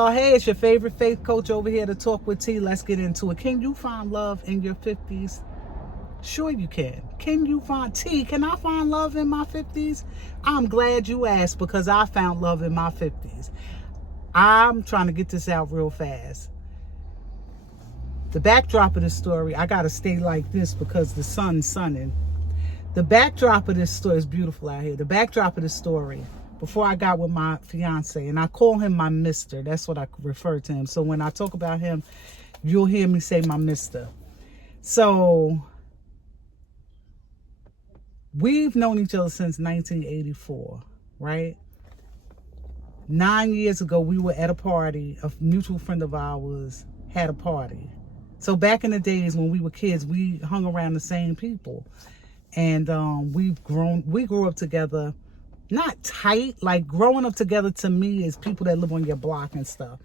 y'all. Hey, it's your favorite faith coach over here to talk with T. Let's get into it. Can you find love in your 50s? Sure you can. Can you find T? Can I find love in my 50s? I'm glad you asked, because I found love in my 50s. I'm trying to get this out real fast. The backdrop of the story, I got to stay like this because the sun's sunning. The backdrop of this story is beautiful out here. The backdrop of the story, before I got with my fiance, and I call him my mister. That's what I refer to him. So when I talk about him, you'll hear me say my mister. So we've known each other since 1984, right? 9 years ago, we were at a party. A mutual friend of ours had a party. So back in the days when we were kids, we hung around the same people. And we grew up together. Not tight, like growing up together to me is people that live on your block and stuff.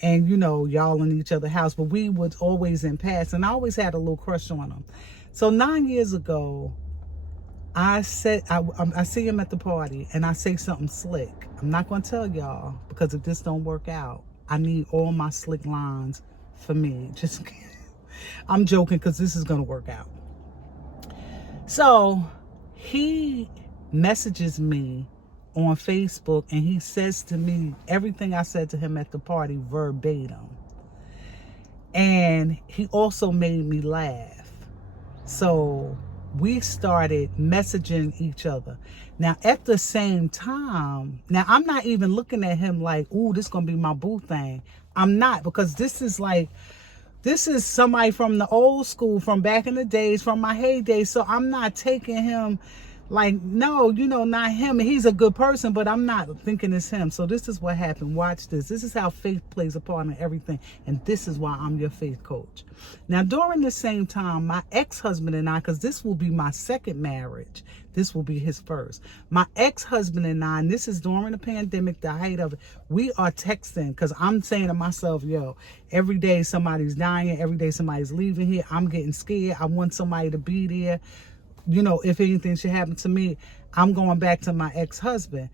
And, you know, y'all in each other's house. But we was always in pass. And I always had a little crush on him. So 9 years ago, I see him at the party and I say something slick. I'm not going to tell y'all, because if this don't work out, I need all my slick lines for me. Just I'm joking, because this is going to work out. So he messages me on Facebook and he says to me everything I said to him at the party verbatim. And he also made me laugh. So we started messaging each other. Now, at the same time, now I'm not even looking at him like, ooh, this is going to be my boo thing. I'm not, because this is somebody from the old school, from back in the days, from my heyday. So I'm not taking him like, no, you know, not him. He's a good person, but I'm not thinking it's him. So this is what happened. Watch this. This is how faith plays a part in everything. And this is why I'm your faith coach. Now, during the same time, my ex-husband and I, because this will be my second marriage. This will be his first. My ex-husband and I, and this is during the pandemic, the height of it, we are texting, because I'm saying to myself, yo, every day somebody's dying. Every day somebody's leaving here. I'm getting scared. I want somebody to be there. You know, if anything should happen to me, I'm going back to my ex-husband.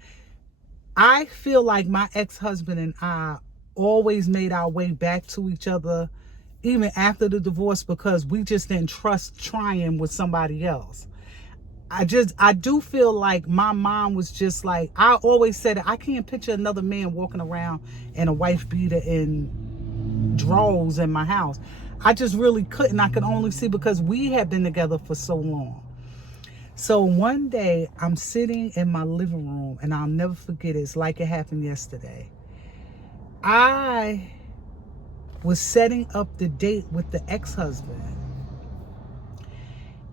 I feel like my ex-husband and I always made our way back to each other, even after the divorce, because we just didn't trust trying with somebody else. I do feel like my mom was just like, I always said, I can't picture another man walking around in a wife beater and drawers in my house. I just really couldn't. I could only see because we had been together for so long. So one day I'm sitting in my living room, and I'll never forget it. It's like it happened yesterday. I was setting up the date with the ex-husband.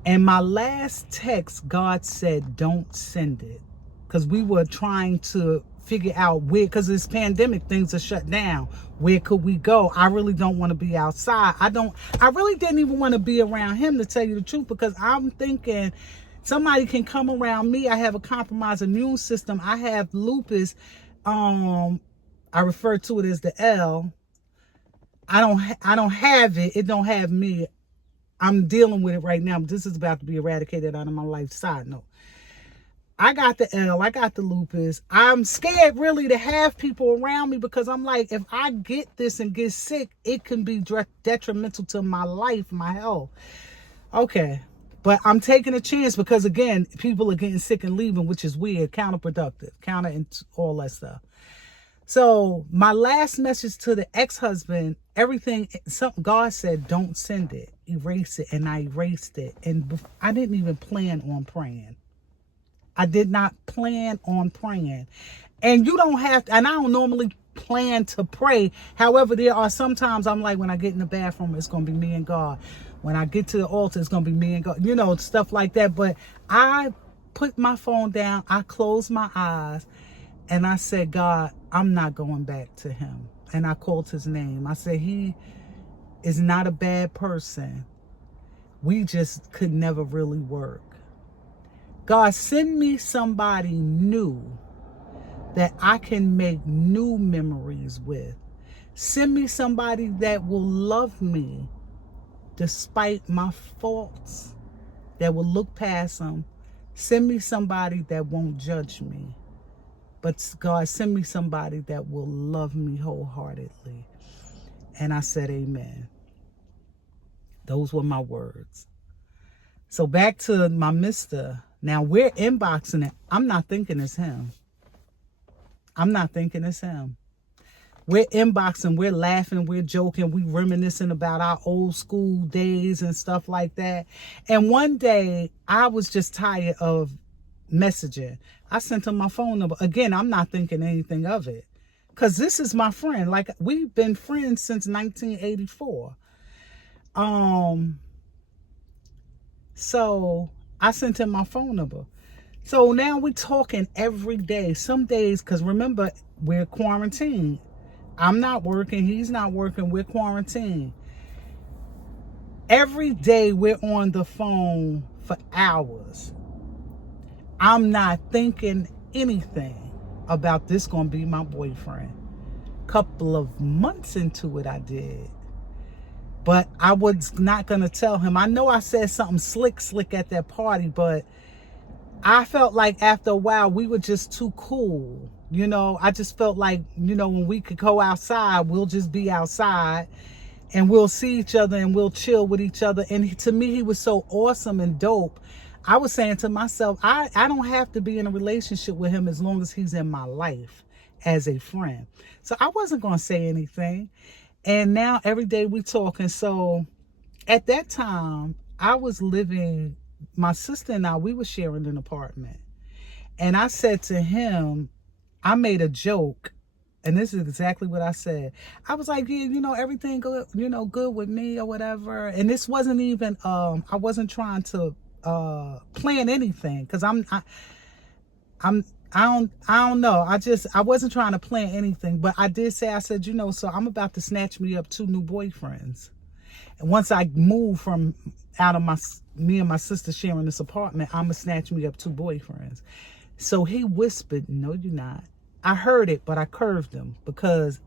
And my last text, God said, don't send it. Because we were trying to figure out where, because this pandemic, things are shut down. Where could we go? I really don't want to be outside. I really didn't even want to be around him, to tell you the truth, because I'm thinking somebody can come around me. I have a compromised immune system. I have lupus. I refer to it as the L. I don't have it. It don't have me. I'm dealing with it right now. But this is about to be eradicated out of my life. Side note. I got the L. I got the lupus. I'm scared really to have people around me, because I'm like, if I get this and get sick, it can be detrimental to my life, my health. Okay. But I'm taking a chance because, again, people are getting sick and leaving, which is weird, counterproductive, and all that stuff. So my last message to the ex-husband, God said, don't send it, erase it. And I erased it. And I didn't even plan on praying. I did not plan on praying. And you don't have to, and I don't normally plan to pray. However, there are sometimes I'm like, when I get in the bathroom, it's going to be me and God. When I get to the altar, it's going to be me and God, you know, stuff like that. But I put my phone down. I closed my eyes and I said, God, I'm not going back to him. And I called his name. I said, he is not a bad person. We just could never really work. God, send me somebody new that I can make new memories with. Send me somebody that will love me despite my faults, that will look past them. Send me somebody that won't judge me. But God, send me somebody that will love me wholeheartedly. And I said, amen. Those were my words. So back to my mister. Now we're inboxing it. I'm not thinking it's him. I'm not thinking it's him. We're inboxing, we're laughing, we're joking, we reminiscing about our old school days and stuff like that. And one day, I was just tired of messaging. I sent him my phone number. Again, I'm not thinking anything of it. Because this is my friend. Like, we've been friends since 1984. So, I sent him my phone number. So, now we're talking every day. Some days, because remember, we're quarantined. I'm not working. He's not working. We're quarantined. Every day we're on the phone for hours. I'm not thinking anything about this going to be my boyfriend. Couple of months into it, I did. But I was not going to tell him. I know I said something slick at that party, but I felt like after a while we were just too cool. You know, I just felt like, you know, when we could go outside, we'll just be outside and we'll see each other and we'll chill with each other. And to me, he was so awesome and dope. I was saying to myself, I don't have to be in a relationship with him as long as he's in my life as a friend. So I wasn't going to say anything. And now every day we talking. So at that time, I was living, my sister and I, we were sharing an apartment. And I said to him, I made a joke, and this is exactly what I said. I was like, yeah, you know, everything good, you know, good with me or whatever. And this wasn't even, I wasn't trying to plan anything, because I don't know. I wasn't trying to plan anything, but I did say, I said, you know, so I'm about to snatch me up 2 new boyfriends. And once I move from out of me and my sister sharing this apartment, I'm gonna snatch me up 2 boyfriends. So he whispered, no, you're not. I heard it, but I curved him because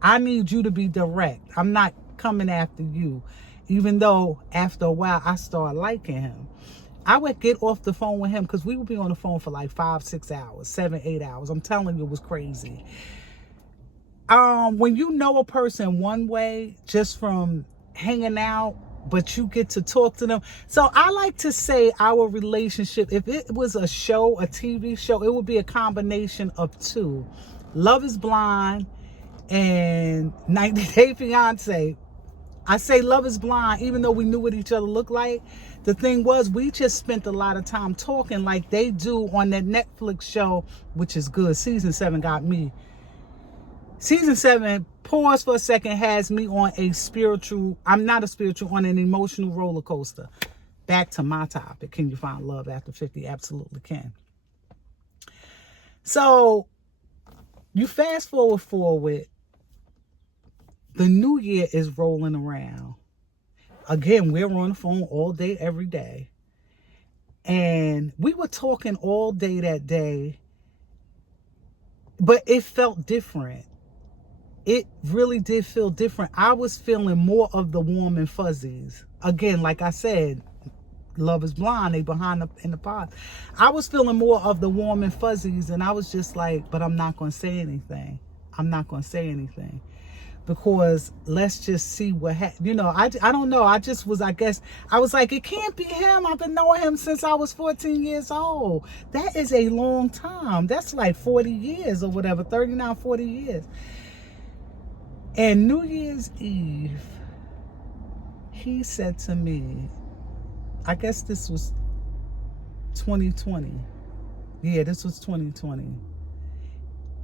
I need you to be direct. I'm not coming after you, even though after a while I started liking him. I would get off the phone with him because we would be on the phone for like 5-6 hours, 7-8 hours. I'm telling you, it was crazy. When you know a person one way just from hanging out, but you get to talk to them. So I like to say our relationship, if it was a show, a TV show, it would be a combination of 2. Love is Blind and 90 Day Fiance. I say Love is Blind, even though we knew what each other looked like. The thing was, we just spent a lot of time talking like they do on that Netflix show, which is good. Season 7 got me. Season 7, pause for a second, has me on a spiritual, I'm not a spiritual, on an emotional roller coaster. Back to my topic. Can you find love after 50? Absolutely can. So, you fast forward. The new year is rolling around. Again, we're on the phone all day, every day. And we were talking all day that day. But it felt different. It really did feel different. I was feeling more of the warm and fuzzies. Again, like I said, Love is Blind, they behind in the pod. I was feeling more of the warm and fuzzies, and I was just like, but I'm not going to say anything. I'm not going to say anything. Because let's just see what happens. You know, I don't know. I was like, it can't be him. I've been knowing him since I was 14 years old. That is a long time. That's like 40 years or whatever, 39, 40 years. And New Year's Eve, he said to me, I guess this was 2020. Yeah, this was 2020.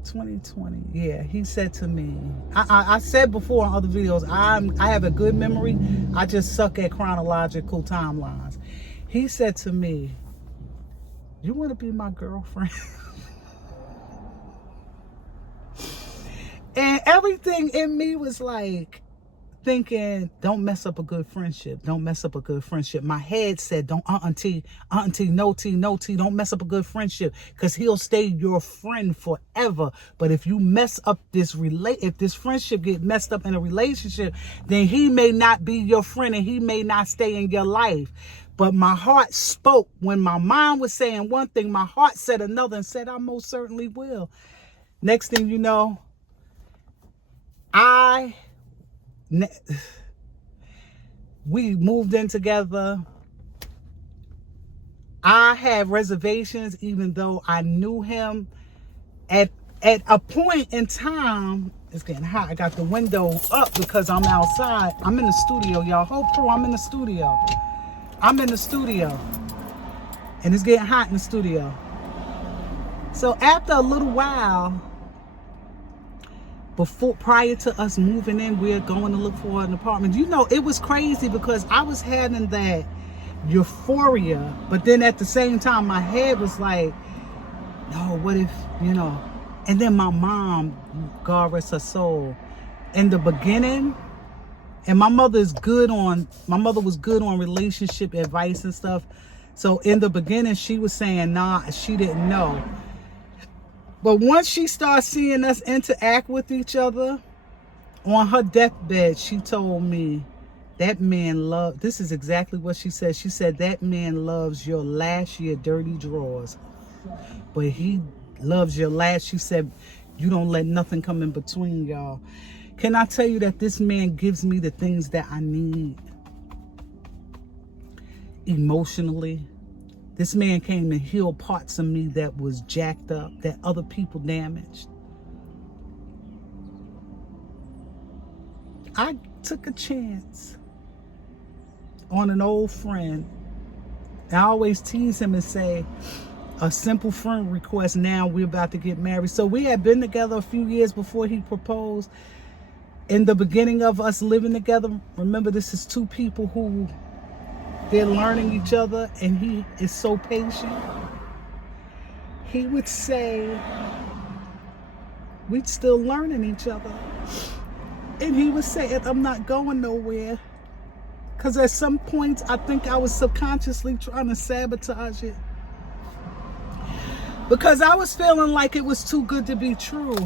2020. Yeah, he said to me, I said before in other videos, I have a good memory. I just suck at chronological timelines. He said to me, you want to be my girlfriend? And everything in me was like, thinking, don't mess up a good friendship. Don't mess up a good friendship. My head said, don't, T, no T, no T, don't mess up a good friendship, because he'll stay your friend forever. But if you mess up if this friendship get messed up in a relationship, then he may not be your friend and he may not stay in your life. But my heart spoke. When my mind was saying one thing, my heart said another and said, I most certainly will. Next thing you know, we moved in together. I had reservations, even though I knew him. At a point in time, it's getting hot. I got the window up because I'm outside. I'm in the studio, y'all. Whole crew, I'm in the studio. I'm in the studio. And it's getting hot in the studio. So after a little while, prior to us moving in, we're going to look for an apartment. You know, it was crazy because I was having that euphoria, but then at the same time, my head was like, no, what if, and then my mom, God rest her soul, in the beginning, and my mother was good on relationship advice and stuff. So in the beginning, she was saying, nah, she didn't know. But once she started seeing us interact with each other, on her deathbed, she told me, that man this is exactly what she said. She said, that man loves your last year dirty drawers, but he loves your last. She said, you don't let nothing come in between y'all. Can I tell you that this man gives me the things that I need emotionally? This man came and healed parts of me that was jacked up, that other people damaged. I took a chance on an old friend. I always tease him and say, a simple friend request, now we're about to get married. So we had been together a few years before he proposed. In the beginning of us living together, remember, this is two people who they're learning each other, and he is so patient. He would say, we're still learning each other. And he would say, I'm not going nowhere. Because at some points, I think I was subconsciously trying to sabotage it. Because I was feeling like it was too good to be true.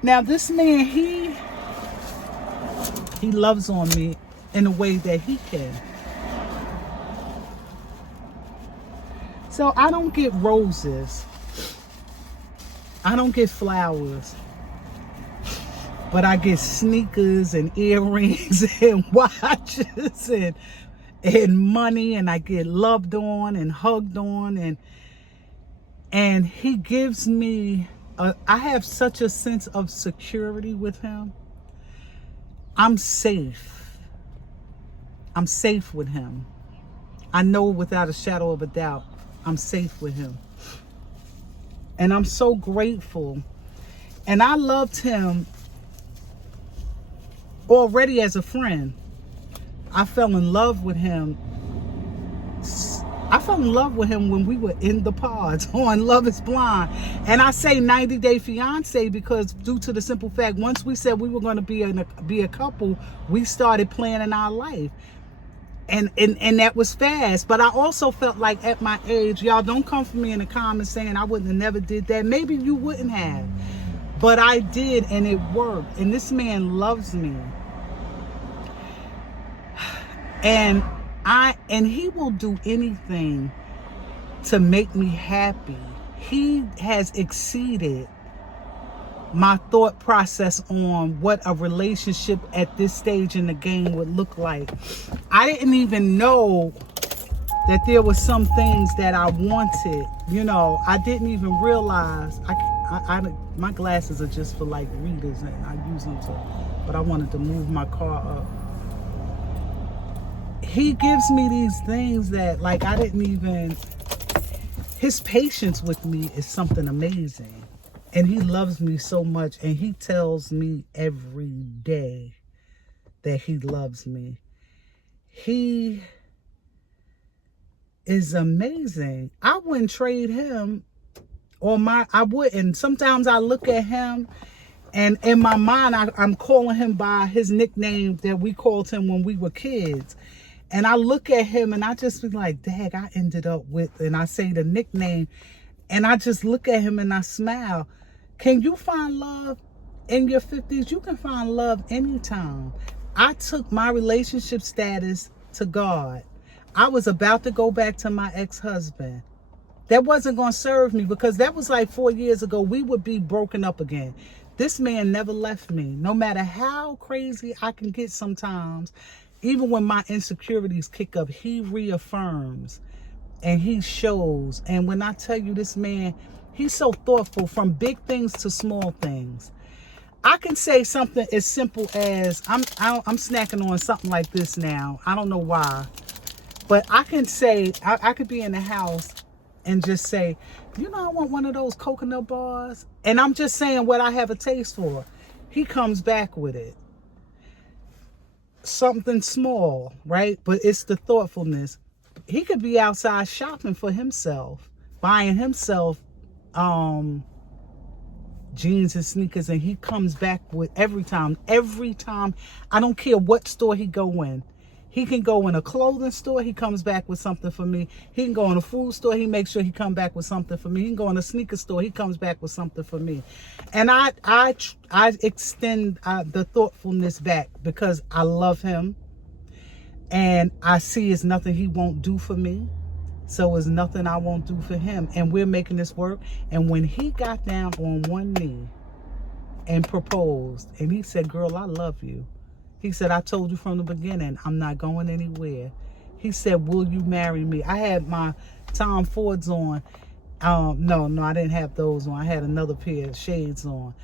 Now, this man, he loves on me in a way that he can. So I don't get roses. I don't get flowers. But I get sneakers and earrings and watches and money, and I get loved on and hugged on, and he gives me I have such a sense of security with him. I'm safe. I'm safe with him. I know without a shadow of a doubt, I'm safe with him. And I'm so grateful. And I loved him already as a friend. I fell in love with him. I fell in love with him when we were in the pods on Love is Blind. And I say 90 Day Fiance because due to the simple fact, once we said we were going to be a couple, we started planning our life. And that was fast. But I also felt like at my age, y'all don't come for me in the comments saying I wouldn't have never did that. Maybe you wouldn't have. But I did, and it worked. And this man loves me. And he will do anything to make me happy. He has exceeded my thought process on what a relationship at this stage in the game would look like. I didn't even know that there were some things that I wanted. I didn't even realize. My glasses are just for like readers, and I use them but I wanted to move my car up. He gives me these things that like I didn't even, his patience with me is something amazing. And he loves me so much, and he tells me every day that he loves me. He is amazing. I wouldn't trade him I wouldn't. Sometimes I look at him And in my mind, I'm calling him by his nickname that we called him when we were kids. And I look at him and I just be like, dag, I ended up with, and I say the nickname, and I just look at him and I smile. Can you find love in your 50s? You can find love anytime. I took my relationship status to God. I was about to go back to my ex-husband. That wasn't going to serve me because that was like 4 years ago. We would be broken up again. This man never left me. No matter how crazy I can get sometimes, even when my insecurities kick up, he reaffirms and he shows. And when I tell you, this man, he's so thoughtful, from big things to small things. I can say something as simple as, I'm snacking on something like this now. I don't know why. But I can say, I could be in the house and just say, you know, I want one of those coconut bars. And I'm just saying what I have a taste for. He comes back with it. Something small, right? But it's the thoughtfulness. He could be outside shopping for himself, buying himself jeans and sneakers, and he comes back with every time. I don't care what store he go in. He can go in a clothing store, he comes back with something for me. He can go in a food store, he makes sure he come back with something for me. He can go in a sneaker store, he comes back with something for me. And I extend the thoughtfulness back because I love him. And I see it's nothing he won't do for me. So it's nothing I won't do for him. And we're making this work. And when he got down on one knee and proposed, and he said, girl, I love you. He said, I told you from the beginning, I'm not going anywhere. He said, will you marry me? I had my Tom Fords on. No, I didn't have those on. I had another pair of shades on.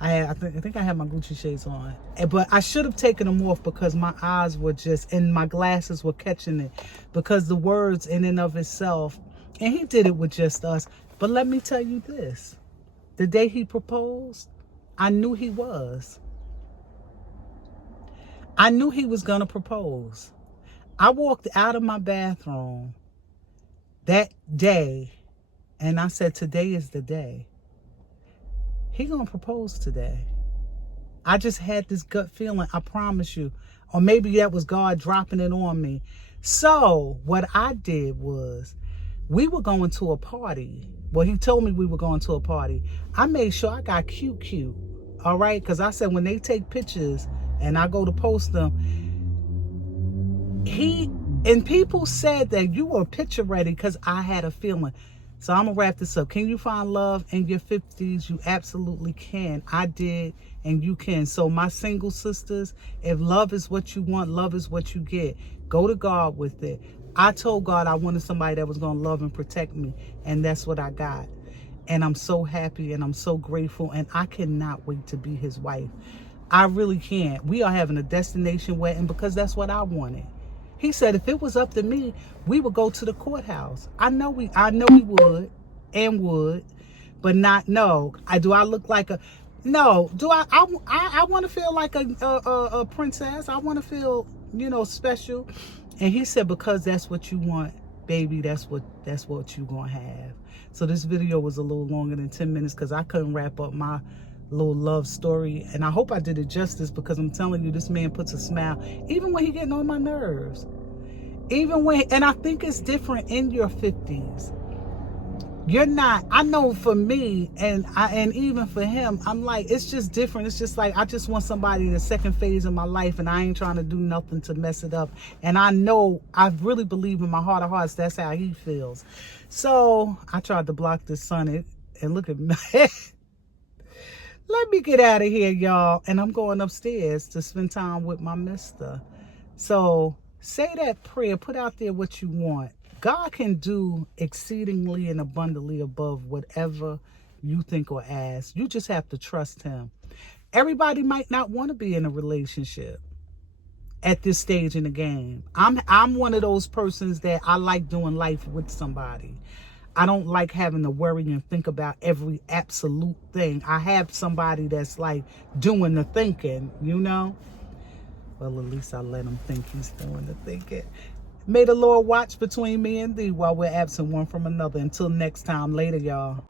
I think I had my Gucci shades on. But I should have taken them off because my eyes were just, and my glasses were catching it. Because the words in and of itself, and he did it with just us. But let me tell you this. The day he proposed, I knew he was. I knew he was going to propose. I walked out of my bathroom that day and I said, today is the day. He going to propose today. I just had this gut feeling, I promise you. Or maybe that was God dropping it on me. So what I did was, we were going to a party. Well, he told me we were going to a party. I made sure I got cute. All right? Because I said when they take pictures and I go to post them, and people said that you were picture ready because I had a feeling. So I'm going to wrap this up. Can you find love in your 50s? You absolutely can. I did, and you can. So my single sisters, if love is what you want, love is what you get. Go to God with it. I told God I wanted somebody that was going to love and protect me, and that's what I got. And I'm so happy, and I'm so grateful, and I cannot wait to be his wife. I really can't. We are having a destination wedding because that's what I wanted. He said if it was up to me, we would go to the courthouse. I know we would, but not, no. Do I look like a, no. Do I want to feel like a princess. I want to feel, special. And he said, because that's what you want, baby, that's what you're going to have. So this video was a little longer than 10 minutes because I couldn't wrap up my little love story, and I hope I did it justice, because I'm telling you, this man puts a smile even when he getting on my nerves, and I think it's different in your 50s. You're not, I know for me, and even for him, I'm like, it's just different. It's just like, I just want somebody in the second phase of my life, and I ain't trying to do nothing to mess it up. And I know, I really believe in my heart of hearts, that's how he feels. So I tried to block this sun, and look at me. Let me get out of here, y'all. And I'm going upstairs to spend time with my mister. So say that prayer. Put out there what you want. God can do exceedingly and abundantly above whatever you think or ask. You just have to trust him. Everybody might not want to be in a relationship at this stage in the game. I'm one of those persons that I like doing life with somebody. I don't like having to worry and think about every absolute thing. I have somebody that's like doing the thinking, Well, at least I let him think he's doing the thinking. May the Lord watch between me and thee while we're absent one from another. Until next time, later, y'all.